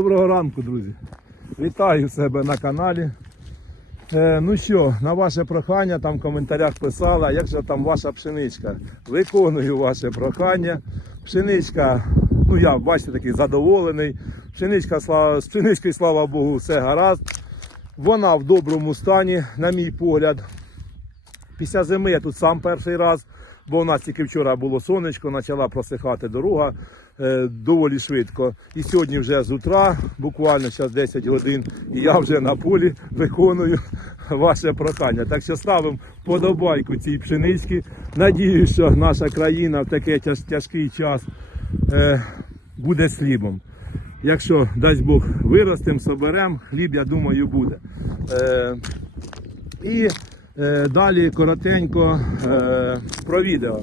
Доброго ранку, друзі. Вітаю себе на каналі. Е, ну що, на ваше прохання там в коментарях писала, як же там ваша пшеничка. Виконую ваше прохання. Пшеничка, ну я бачите, такий задоволений. Пшеничка, слава, з пшеничкою, слава Богу, все гаразд. Вона в доброму стані, на мій погляд. Після зими я тут сам перший раз, бо у нас тільки вчора було сонечко, почала просихати дорога доволі швидко. І сьогодні вже з утра, буквально зараз 10 годин, і я вже на полі виконую ваше прохання. Так що ставимо подобайку цій пшеничці. Надіюсь, що наша країна в такий тяж, тяжкий час е, буде слібом. Якщо дасть Бог виростемо, соберемо, хліб, я думаю, буде. Е, і е, далі коротенько е, про відео.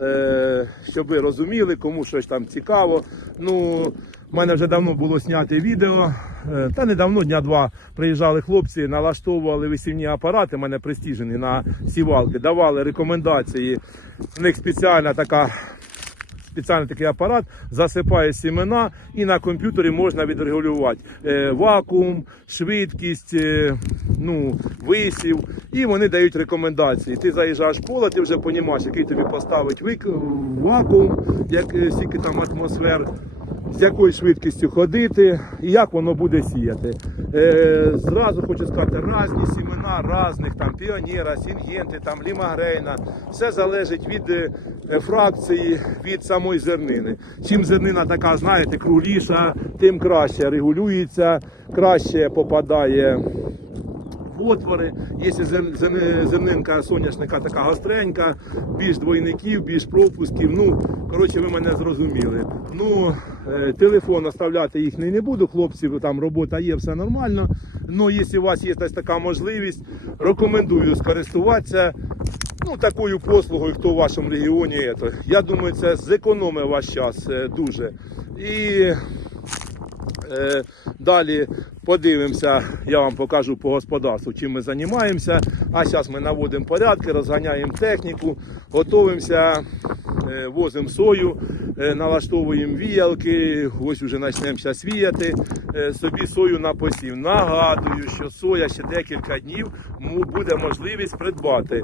Е, щоб ви розуміли, кому щось там цікаво. Ну, в мене вже давно було зняти відео. Е, та недавно, дня два, приїжджали хлопці, налаштовували висівні апарати, мене пристіжені на сівалки, давали рекомендації. У них спеціальна така спеціальний такий апарат, засипає сімена і на комп'ютері можна відрегулювати е, вакуум, швидкість, е, ну, висів. І вони дають рекомендації. Ти заїжджаєш в поле, ти вже розумієш, який тобі поставить вакуум, як е, скільки там атмосфер. З якою швидкістю ходити і як воно буде сіяти. Е, зразу хочу сказати, різні сімена, різних там піонера, сінгенти, там лімагрейна. Все залежить від е, фракції, від самої зернини. Чим зернина така, знаєте, кругліша, тим краще регулюється, краще попадає отвори. Зер- зернинка соняшника така гостренька, більш двойників, більш пропусків. Ну, коротше, ви мене зрозуміли. Ну, е, телефон оставляти їх не буду, хлопці, там робота є, все нормально. Ну, якщо у вас є така можливість, рекомендую скористуватися. Ну, такою послугою, хто в вашому регіоні. є, то, Я думаю, це зекономить ваш час е, дуже. І Е, Далі подивимося, я вам покажу по господарству, чим ми займаємося. А зараз ми наводимо порядки, розганяємо техніку, готуємося, е, возимо сою, е, налаштовуємо віялки. Ось вже почнемо зараз віяти е, собі сою на посів. Нагадую, що соя ще декілька днів буде можливість придбати.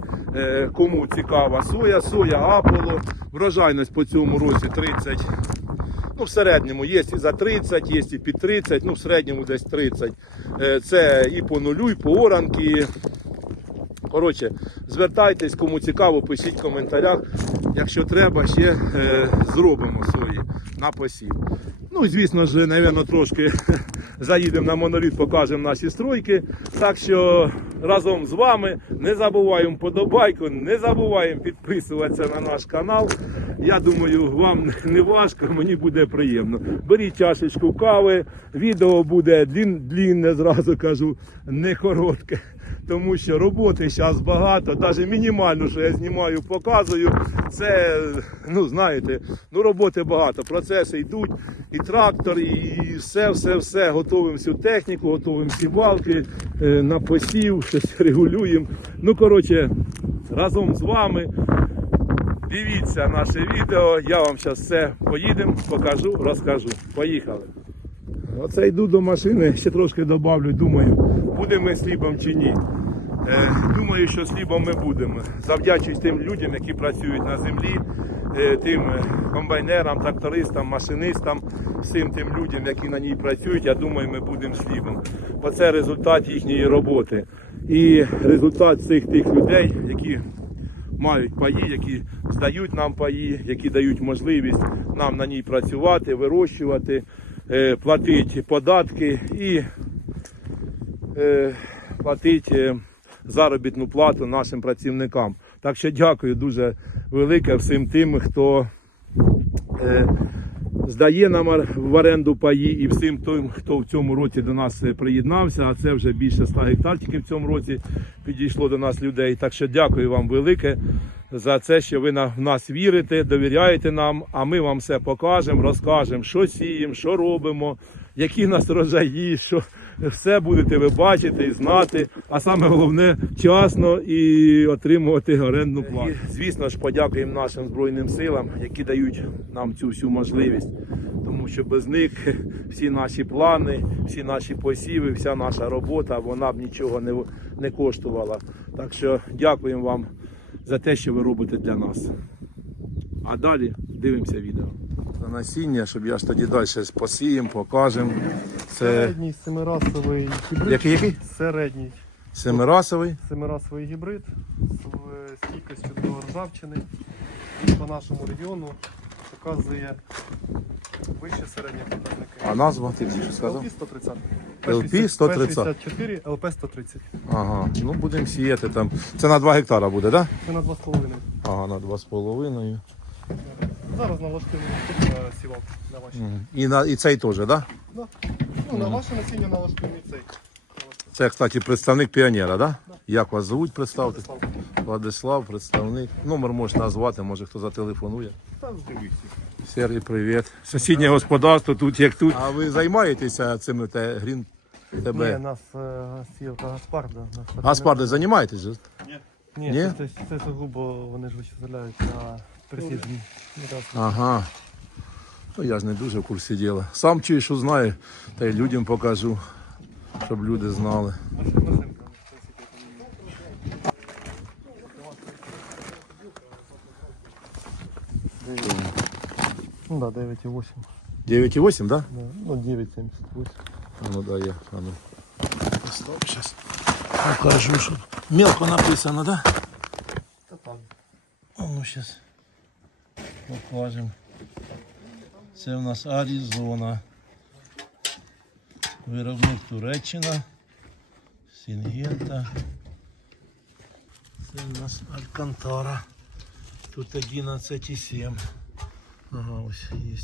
Кому цікава соя, соя Аполло. Врожайність по цьому році 30 Ну, в середньому є і за 30, є і під 30, ну в середньому десь 30. Е, Це і по нулю, і по оранки. Коротше, звертайтесь, кому цікаво, пишіть в коментарях. Якщо треба, ще е, зробимо свої на посів. Ну, звісно ж, напевно, трошки заїдемо на моноліт, покажемо наші стройки. Так що разом з вами не забуваємо подобайку, не забуваємо підписуватися на наш канал. Я думаю, вам не важко, мені буде приємно. Беріть чашечку кави, відео буде длін- длінне, зразу кажу, не коротке. Тому що роботи зараз багато, навіть мінімально, що я знімаю, показую. Це, ну знаєте, ну роботи багато. Процеси йдуть, і трактор, і все, все, все. Готуємо всю техніку, готуємо сівалки е, на посів, щось регулюємо. Ну, коротше, разом з вами. Дивіться наше відео, я вам зараз все поїдемо, покажу, розкажу. Поїхали. Оце йду до машини, ще трошки добавлю, думаю, будемо ми слібом чи ні. Е, думаю, що слібом ми будемо. Завдячуюсь тим людям, які працюють на землі, е, тим е, комбайнерам, трактористам, машинистам, всім тим людям, які на ній працюють, я думаю, ми будемо слібом. Оце результат їхньої роботи. І результат цих тих людей, які мають паї, які здають нам паї, які дають можливість нам на ній працювати, вирощувати, платити податки і е, платити е, заробітну плату нашим працівникам. Так що дякую дуже велике всім тим, хто е, здає нам в оренду паї і всім тим, хто в цьому році до нас е, приєднався. А це вже більше 100 гектар тільки в цьому році підійшло до нас людей. Так що дякую вам велике за це, що ви на в нас вірите, довіряєте нам. А ми вам все покажемо, розкажемо, що сіємо, що робимо, які в нас рожаї, що все будете ви бачити і знати. А саме головне вчасно і отримувати орендну плату. І, звісно ж, подякуємо нашим збройним силам, які дають нам цю всю можливість. Тому тому що без них всі наші плани, всі наші посіви, вся наша робота, вона б нічого не, не коштувала. Так що дякуємо вам за те, що ви робите для нас. А далі дивимося відео. Це насіння, щоб я ж тоді далі посіємо, покажемо. Це Середній семирасовий гібрид. який, який? Середній Семирасовий. семирасовий гібрид з стійкістю до ржавчини. І по нашому регіону показує вище показники. А назва ти що сказав? LP 130. LP 130. 64, LP 130. Ага, ну будемо сіяти там. Це на 2 гектара буде, так? Да? Це на 2,5. Ага, на 2,5. Зараз налаштуємо наступну сівалку на ваші. І, на, і цей теж, так? Да? Да. Ну, на ваше насіння налаштуємо і цей. Це, кстати, представник піонера, да? Як вас звуть, представте? Владислав. Владислав, представник. Номер можеш назвати, може хто зателефонує. Сергій, привіт. Сусіднє господарство тут як тут. А ви займаєтеся цим те, грін Ні, нас е, сівка Гаспарда. нас Гаспарди, займаєтесь? же? Ні, Ні? Це, це, це сугубо вони ж вичисляють на присіжні. Ага. Ну я ж не дуже в курсі діла. Сам чую, що знаю, та й людям покажу, щоб люди знали. Ну да, 9,8. 9,8, так? Да? Да. Ну 9,78. А ну да, я. А ну. Стоп, сейчас. Покажу, щоб мелко написано, да? Та там. А ну сейчас. Покажемо. Це в нас Аризона. Виробник Туреччина. Сінгента. Це в нас Алькантара. Тут 11,7. Ага, ось є.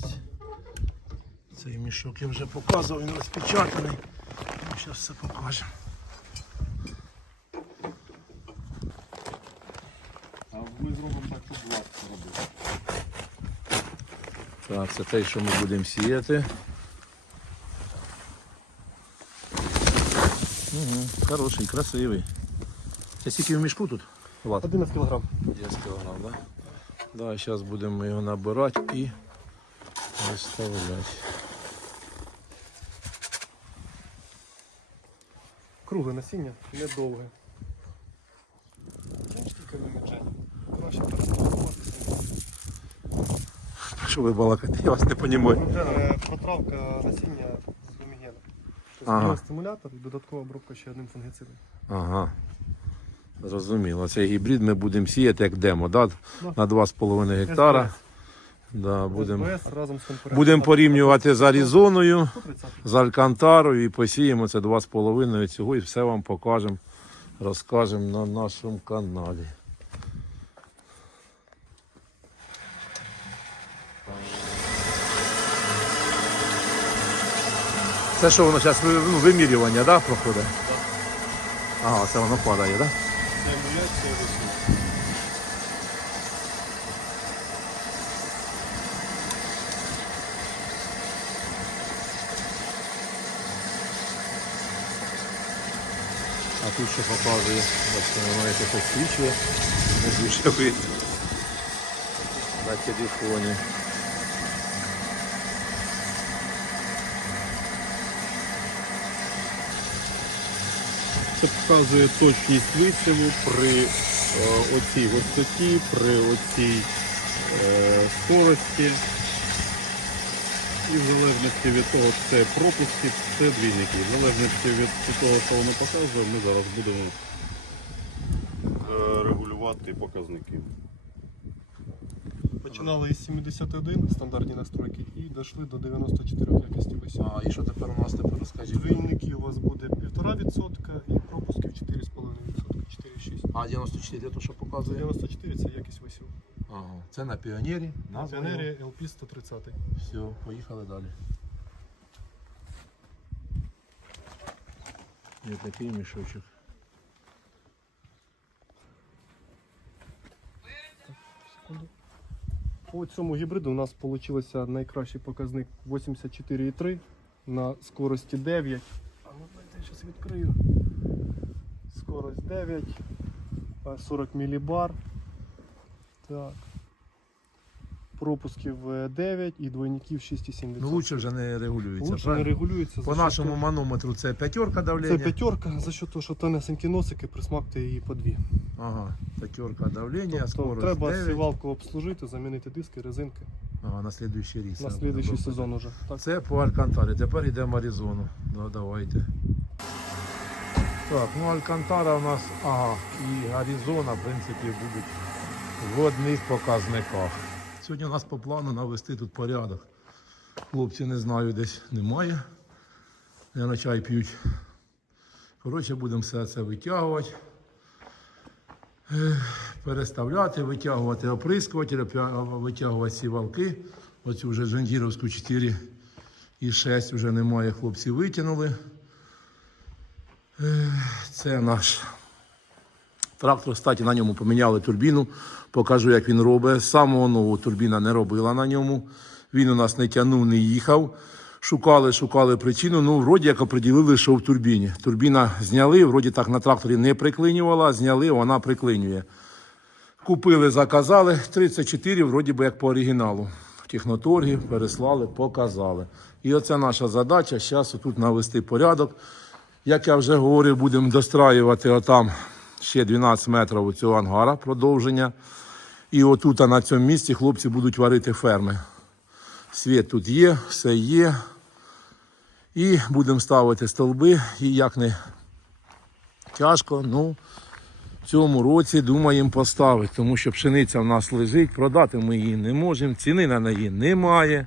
Цей мішок я вже показував, він розпечатаний. Зараз все покажемо. А ми зробимо так, щоб гладко робити. Так, це те, що ми будемо сіяти. Угу, хороший, красивий. Це скільки в мішку тут? Влад? 11 кг. 10 кг, да? Да, зараз будемо його набирати і виставляти. Кругле насіння, недовге. Що ви балакаєте? Я вас не розумію. Е, Протравка насіння з фумігеном. Тобто Ага. ага. стимулятор і додаткова обробка ще одним фунгіцидом. Ага. Зрозуміло. Цей гібрид ми будемо сіяти як демо, да? На 2,5 гектара. Да, будемо будем порівнювати з Аризоною. з Алькантарою і посіємо це 2,5 цього і все вам покажемо, розкажемо на нашому каналі. Це що воно зараз ну, вимірювання да, проходить? Ага, це воно падає, так? Да? А тут що показує, бачите, воно якось підсвічує, не дуже видно. На телефоні. Це показує точність висіву при е, оцій густоті, при оцій е, скорості. І в залежності від того, це пропуски, це двійники. В залежності від того, що воно показує, ми зараз будемо е, регулювати показники. Починали із 71 стандартні настройки і дійшли до 94 якості висів. А, і що тепер у нас тепер розкажіть? Двійники у вас буде 1,5% і пропусків 4,5%, 4,6%. А 94 то що показує? 94 це якість висів. Ага. Це на піонері. На піонері LP 130. Все, поїхали далі. Є такий мішочок. По цьому гібриду у нас вийшло найкращий показник 84,3 на скорості 9. А ну дайте я зараз відкрию. Скорость 9, 40 мілібар. Так. Пропусків е, 9 і двойників 6,7%. Ну лучше вже не регулюється. Лучше не регулюється. По за нашому то- манометру це п'ятерка давлення. Це п'ятерка, за що то, що тонесенькі носики, присмакти її по дві. Ага, п'ятерка давлення, Тобто скорость треба 9. сівалку обслужити, замінити диски, резинки Ага, на слідуючий рік. на слідуючий сезон уже. Так. Це по Алькантарі. Тепер йдемо в Аризону. Ну, давайте. Так, ну Алькантара у нас, ага, і Аризона, в принципі, будуть в одних показниках. Сьогодні у нас по плану навести тут порядок. Хлопці не знаю, десь немає. Я на чай п'ють. Коротше, будемо все це витягувати. Переставляти, витягувати оприскуватель, опя- витягувати ці валки. Оцю вже Джандіровську 4 і 6 вже немає, хлопці витягнули. Це наш трактор. Кстати, на ньому поміняли турбіну. Покажу, як він робить. Самого нового турбіна не робила на ньому. Він у нас не тягнув, не їхав. Шукали, шукали причину. Ну, вроді як оприділили, що в турбіні. Турбіна зняли, вроді так на тракторі не приклинювала, зняли, вона приклинює. Купили, заказали 34, вроді би як по оригіналу. В переслали, показали. І оце наша задача зараз тут навести порядок. Як я вже говорив, будемо достраювати отам ще 12 метрів у цього ангара продовження. І отут на цьому місці хлопці будуть варити ферми. Світ тут є, все є. І будемо ставити столби. І як не тяжко, ну в цьому році думаємо поставити, тому що пшениця в нас лежить, продати ми її не можемо, ціни на неї немає.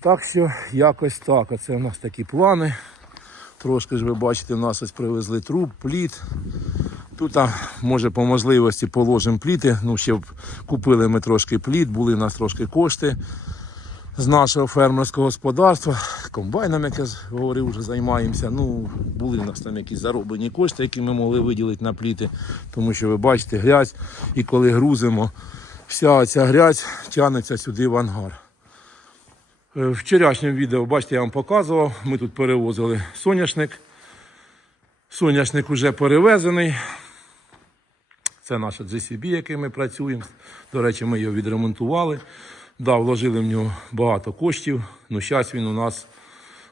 Так що якось так. Оце в нас такі плани. Трошки ж ви бачите, в нас ось привезли труб, пліт. Тут, може, по можливості положимо пліти. Ну, ще купили ми трошки пліт, були в нас трошки кошти з нашого фермерського господарства. Комбайном, як я говорив, вже займаємося. Ну, були в нас там якісь зароблені кошти, які ми могли виділити на пліти, тому що ви бачите грязь, і коли грузимо, вся ця грязь тягнеться сюди в ангар. Е, вчорашньому відео, бачите, я вам показував, ми тут перевозили соняшник. Соняшник вже перевезений. Це наше GCB, яким ми працюємо. До речі, ми його відремонтували. Да, вложили в нього багато коштів. Ну, зараз він у нас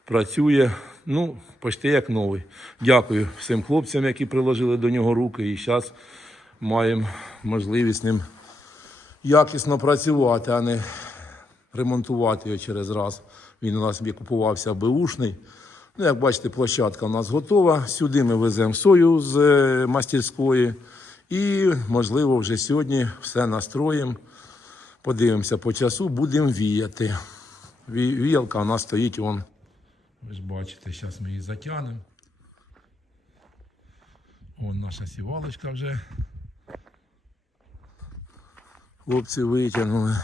працює, ну, почти як новий. Дякую всім хлопцям, які приложили до нього руки. І зараз маємо можливість ним якісно працювати, а не ремонтувати його через раз. Він у нас купувався беушний. Ну, як бачите, площадка у нас готова. Сюди ми веземо сою з е, мастерської. І, можливо, вже сьогодні все настроїмо. Подивимося по часу, будемо віяти. Ві- Віялка у нас стоїть вон. Ви ж бачите, зараз ми її затягнемо. Вон наша сівалочка вже. Хлопці витягнули.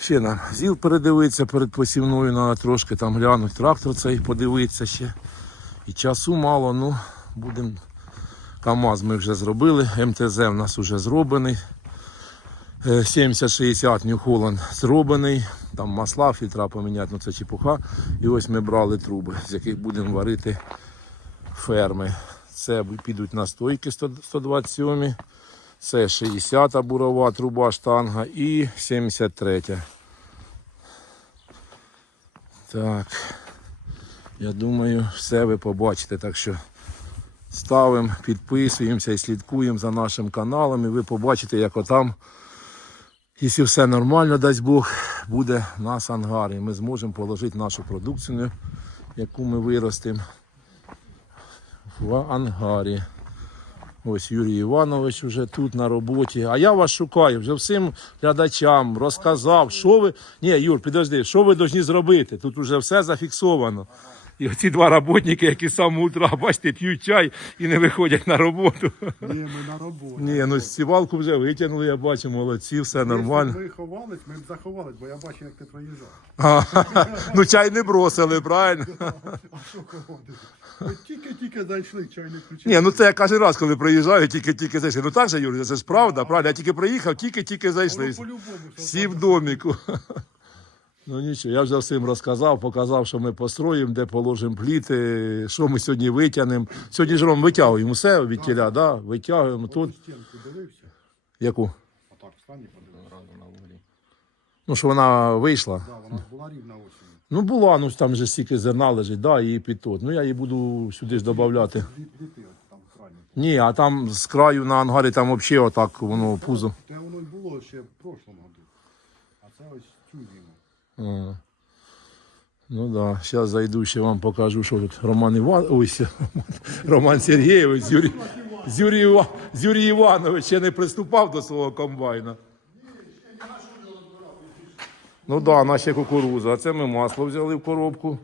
Ще нам зіл передивитися перед посівною, треба трошки там глянути трактор цей подивитися ще. І часу мало, ну будемо. КАМАЗ ми вже зробили, МТЗ в нас вже зроблений. Е, 7060 New Holland зроблений. Там масла, фільтра поміняти, ну це чепуха. І ось ми брали труби, з яких будемо варити ферми. Це підуть на стойки 100 127. Це 60-та бурова труба штанга і 73. Так. Я думаю, все ви побачите. Так що ставимо, підписуємося і слідкуємо за нашим каналом. І ви побачите, як отам, якщо все нормально, дасть Бог, буде нас ангар. І ми зможемо положити нашу продукцію, яку ми виростимо в ангарі. Ось Юрій Іванович вже тут на роботі. А я вас шукаю вже всім глядачам розказав, що ви. Ні, Юр, підожди, що ви повинні зробити? Тут вже все зафіксовано. І оці два роботники, які з самого утра, бачите, п'ють чай і не виходять на роботу. Ні, ми на роботі. Ні, ну сівалку вже витягнули, я бачу, молодці, все нормально. Ми ховались, ми б заховались, бо я бачу, як ти проїжджав. А, ну чай не бросили, правильно? А що ховати? Ми тільки-тільки зайшли, чай не включили. Ні, ну це я кожен раз, коли приїжджаю, тільки-тільки зайшли. Ну так же, Юрій, це ж правда, правда. Я тільки приїхав, тільки-тільки зайшли. Всі в доміку. Ну нічого, я вже всім розказав, показав, що ми построїмо, де положимо пліти, що ми сьогодні витягнемо. Сьогодні ж Ром витягуємо все від тіля, да? витягуємо тут. Стінку дивився. Яку? Отак, встань і подивився. Ну, що вона вийшла. Да, вона була рівна осінь. Ну, була, ну там же стільки зерна лежить, да, і під тот. Ну я її буду сюди ж додати. Дві пліти от там крайні. Ні, а там з краю на ангарі там взагалі отак воно пузо. Те воно й було ще в прошлому году. А це ось цю зиму. Ну да, зараз зайду ще вам покажу, що тут Роман Іван. Ой, Роман, Сергійович Юрій, Юрій, Іва- Юрій Іванович ще не приступав до свого комбайна. Ну да, наша кукуруза. А це ми масло взяли в коробку.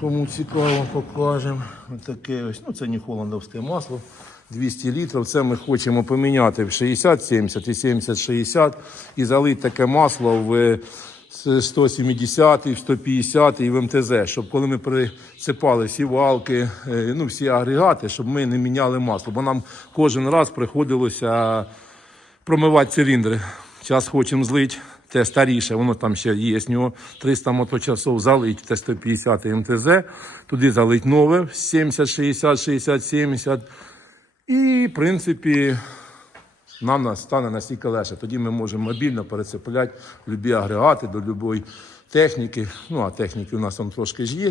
Кому цікаво, покажемо. Отаке ось. Ну, це не холландовське масло. 200 літрів. Це ми хочемо поміняти в 60-70 і 70-60 і залити таке масло в 170 150 і в МТЗ, щоб коли ми присипали всі валки, е, ну, всі агрегати, щоб ми не міняли масло. Бо нам кожен раз приходилося промивати циліндри. Зараз хочемо злити те старіше, воно там ще є. З нього 300 моточасов залить те 150 МТЗ, туди залить нове 70, 60, 60, 70. І, в принципі, нам нас стане настільки легше. Тоді ми можемо мобільно перецепляти любі агрегати до будь-якої техніки. Ну, а техніки у нас там трошки ж є.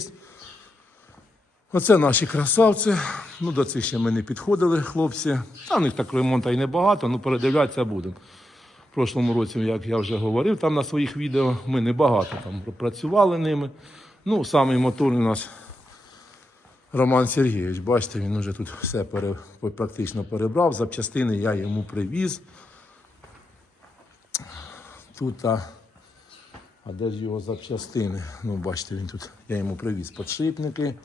Оце наші красавці. Ну, до цих ще ми не підходили, хлопці. Та в них так ремонту і небагато, ну передивлятися будемо. В прошлому році, як я вже говорив там на своїх відео, ми небагато там працювали ними. Ну, самий мотор у нас Роман Сергійович. Бачите, він вже тут все пере, практично перебрав. Запчастини я йому привіз. Тут, а, а де ж його запчастини? Ну, бачите, він тут, я йому привіз подшипники.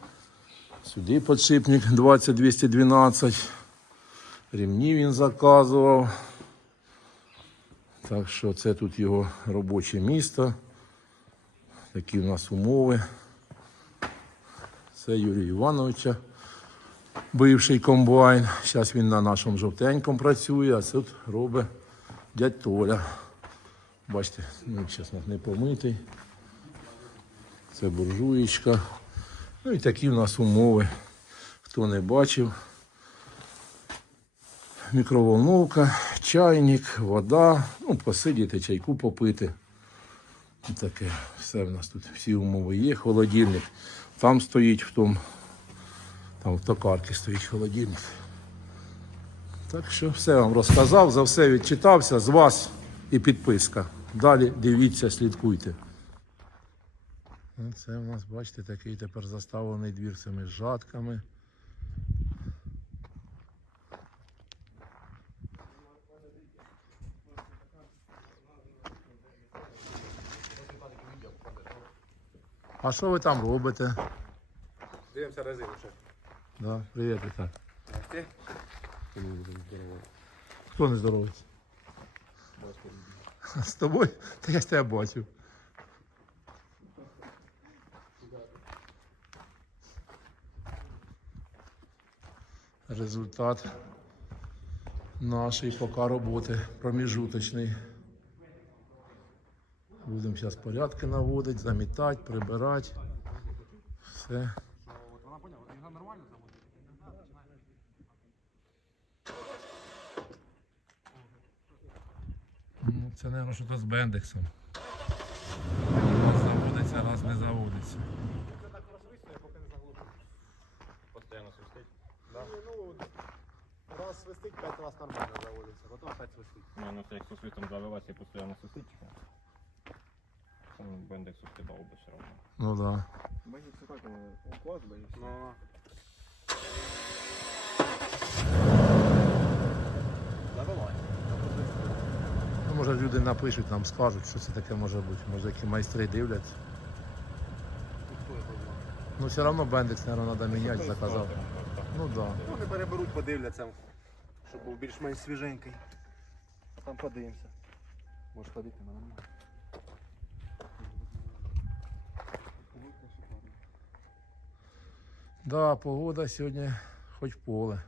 Сюди подшипник 20212. Рівні він заказував. Так що це тут його робоче місто. Такі в нас умови. Це Юрій Івановича, бивший комбайн. Зараз він на нашому жовтенькому працює, а тут робить дядь Толя. Бачите, ну, чесно, не помитий. Це буржуєчка. Ну і такі в нас умови. Хто не бачив. Мікроволновка, чайник, вода, ну, посидіти, чайку попити. Таке, все в нас тут всі умови є. Холодильник. Там стоїть в тому, там в токарці стоїть холодильник. Так що все вам розказав, за все відчитався. З вас і підписка. Далі дивіться, слідкуйте. Ну, Це у нас, бачите, такий тепер заставлений двір цими жатками. А що ви там робите? Дивимося резину ще. Да, привіт, Віталій. Хто не здоровиться? З тобою? Та я ж тебе бачив. Результат нашої поки роботи проміжуточний. Будемо зараз порядки наводити, замітати, прибирати. Все. Ну, це, мабуть, що з бендексом. Раз заводиться, раз не заводиться. Постійно свистить. Ну, раз свистить, п'ять раз нормально заводиться, потім опять свистить. Ну це як со свистом завиватися постійно свистить. Сам бендекс устибав би все одно. Ну так. Да. Боїться так, он клас боїться. Ну, Ну, може люди напишуть, нам скажуть, що це таке може бути. Може які майстри дивляться. Ну все одно бендекс, мабуть, треба міняти, заказав. Ну так. Да. Ну, не переберуть, подивляться, щоб був більш-менш свіженький. А там подивимося. Може ходити на нормально. Да, погода сьогодні хоч поле.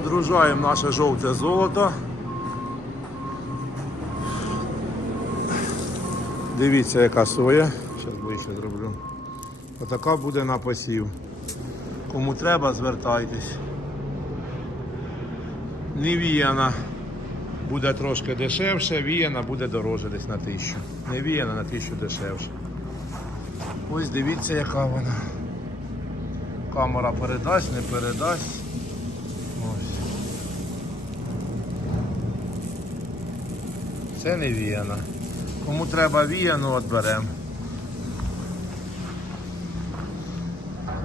Одружаємо наше жовте золото. Дивіться, яка соя. Зараз ближче зроблю. Отака буде на посів. Кому треба, звертайтесь. Не віяна буде трошки дешевше, віяна буде дорожче десь на тисячу. Не віяна на тисячу дешевше. Ось дивіться, яка вона. Камера передасть, не передасть. Ось. Це не віяна. Кому треба віяну, от беремо.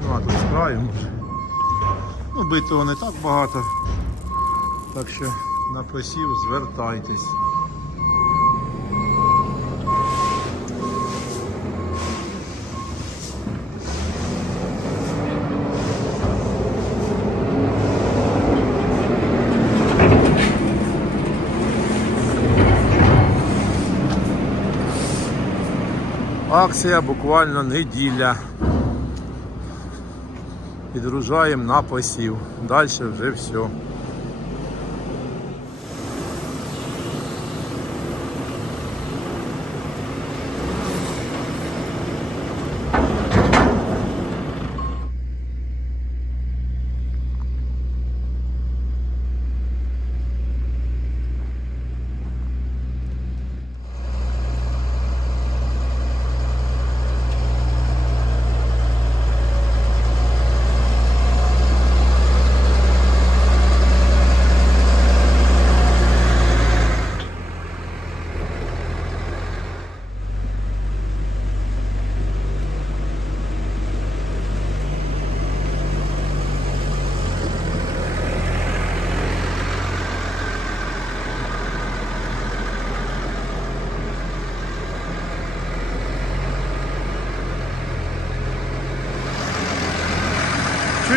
Ну, а тут з. Ну, битого не так багато. Так що на посів звертайтесь. Акція буквально неділя. Підгружаємо на посів. Далі вже все.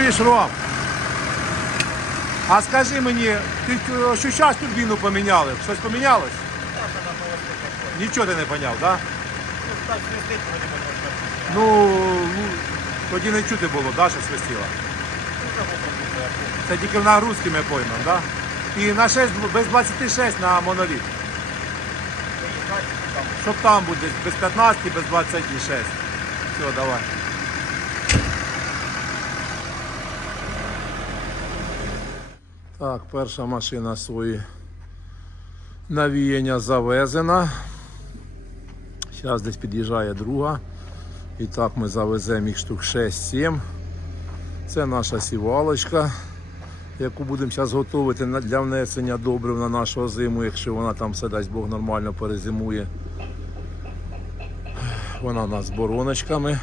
Чуєш, Ром? А скажи мені, ти е, що час турбіну поміняли? Щось помінялось? Нічого ти не поняв? Да? Ну, ну, тоді не чути було, да, що свистіло? Це тільки в нагрузки ми поймемо? Да? І на 6, без 26 на моноліт. Щоб там буде без 15, без 26. Все, давай. Так, перша машина свої навіяння завезена. Зараз десь під'їжджає друга. І так ми завеземо їх штук 6-7. Це наша сівалочка, яку будемо зараз готувати для внесення добрив на нашу зиму, якщо вона там все дасть Бог нормально перезимує. Вона у нас з бороночками.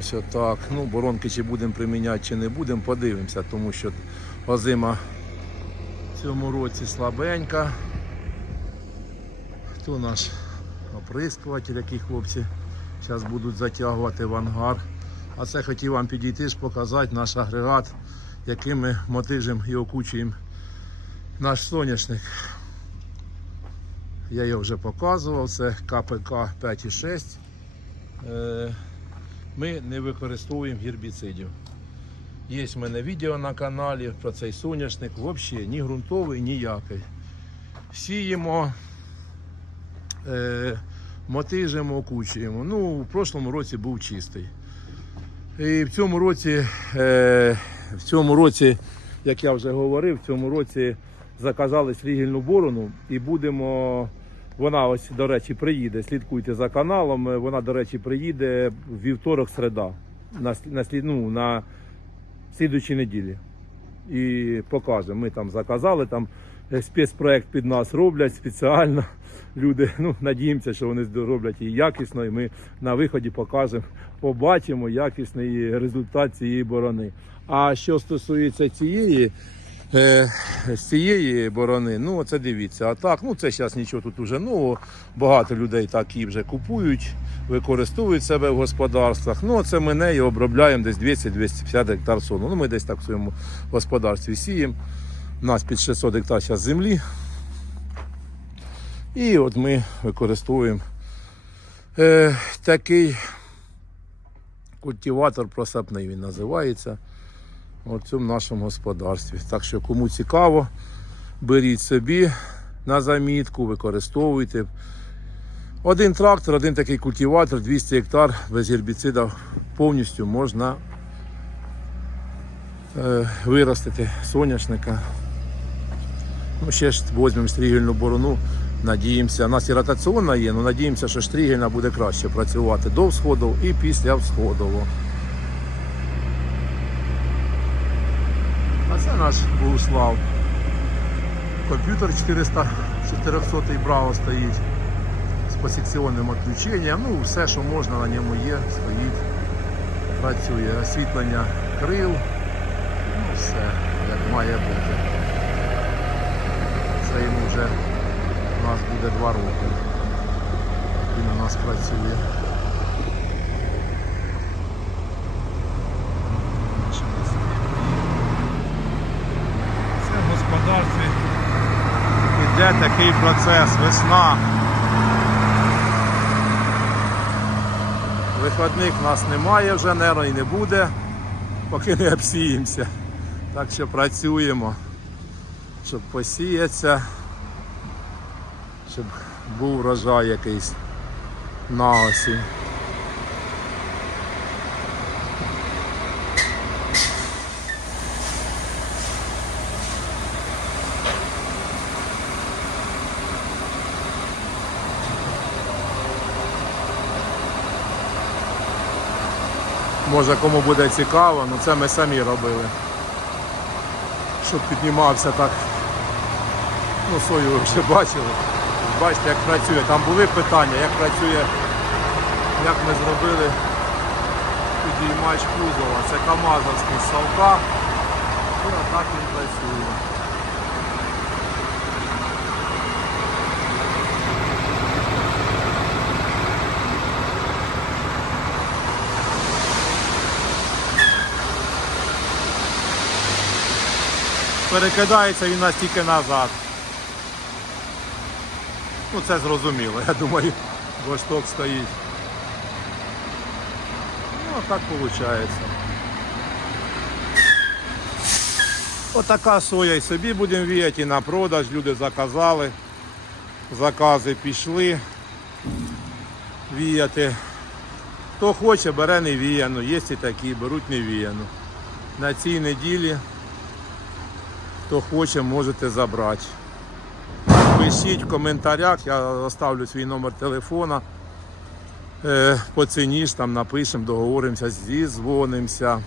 Ось отак. Ну, боронки чи будемо приміняти, чи не будемо, подивимося, тому що озима в цьому році слабенька. Хто наш оприскуватель, який хлопці зараз будуть затягувати в ангар. А це хотів вам підійти ж показати наш агрегат, яким ми мотижимо і окучуємо наш соняшник. Я його вже показував, це КПК 5,6. Ми не використовуємо гербіцидів. Є в мене відео на каналі про цей соняшник, взагалі ні ґрунтовий, ніякий. Сіємо, е, мотижимо, окучуємо. Ну, в прошлому році був чистий. І в цьому році, е, в цьому році, як я вже говорив, в цьому році заказали срігільну борону і будемо. Вона ось, до речі, приїде. Слідкуйте за каналом. Е, Вона, до речі, приїде вівторок середа на, на, ну, на слідучій неділі. І покажемо. Ми там заказали, там е, спецпроект під нас роблять спеціально. Люди, ну, надіємося, що вони роблять її якісно, і ми на виході покажемо, побачимо якісний результат цієї борони. А що стосується цієї, з цієї борони, ну це дивіться. А так, ну це зараз нічого тут уже нового. Багато людей так і вже купують, використовують себе в господарствах. Ну, це ми нею обробляємо десь 200-250 гектар сону. Ну, ми десь так в своєму господарстві сіємо. У нас під 600 гектар зараз землі. І от ми використовуємо е, такий Культиватор просапний він називається. В цьому нашому господарстві. Так що кому цікаво, беріть собі на замітку, використовуйте. Один трактор, один такий культиватор, 200 гектар без гербіцида повністю можна е, виростити соняшника. Ну, ще ж візьмемо стрігельну борону. Надіємося, у нас і ротаційна є, але надіємося, що стрігельна буде краще працювати до всходу і після всходу. А це наш Богуслав. Комп'ютер 400 400 Браво стоїть з посекціонним відключенням. Ну, все, що можна на ньому є, стоїть, працює. Освітлення крил. Ну, все, як має бути. Це йому вже у нас буде два роки. Він у нас працює. Це в господарстві йде такий процес, весна. Виходних в нас немає вже, нервно і не буде, поки не обсіємося. Так що працюємо, щоб посіятися, щоб був врожай якийсь на осінь. Може кому буде цікаво, ну це ми самі робили. Щоб піднімався так. Ну, сою вже бачили. Бачите, як працює. Там були питання, як працює, як ми зробили підіймач кузова. Це Камазовський совка. І отак він працює. Перекидається він нас тільки назад. Ну це зрозуміло, я думаю, бо шток стоїть. Ну, так виходить. Отака соя і собі будемо віяти на продаж. Люди заказали. Закази пішли віяти. Хто хоче, бере невіяну. Є і такі, беруть невіяну. На цій неділі, хто хоче, можете забрати. Пишіть в коментарях, я оставлю свій номер телефона. Поцініш, По ціні ж там напишемо, договоримося, зізвонимося.